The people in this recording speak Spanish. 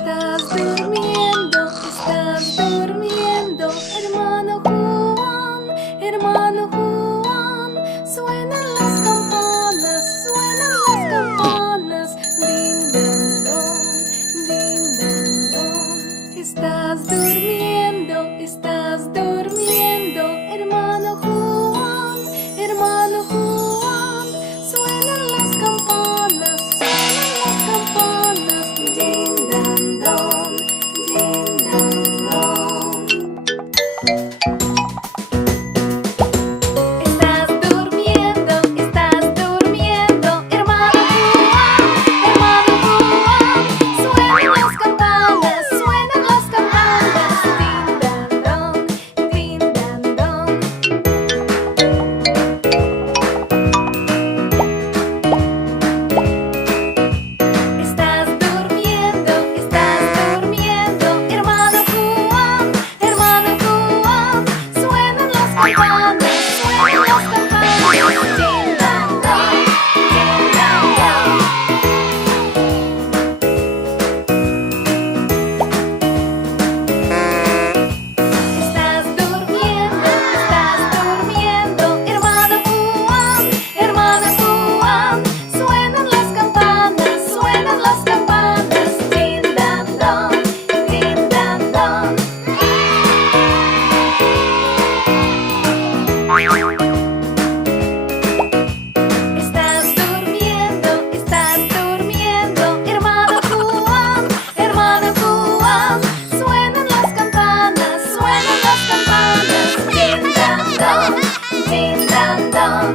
Estás durmiendo, hermano Juan. Suenan las campanas, din dan don. Estás durmiendo, hermano Juan. Suenan las campanas, din dan don, din dan don. Estás durmiendo, hermano Juan. Suenan las campanas, din dan don, din dan don. Estás durmiendo, hermano Juan. Suenan las campanas, din dan don, din dan don. Estás durmiendo, hermano Juan. Suenan las campanas, din dan don, din dan don. Estás durmiendo, hermano Juan. Suenan las campanas, din dan don, din dan don.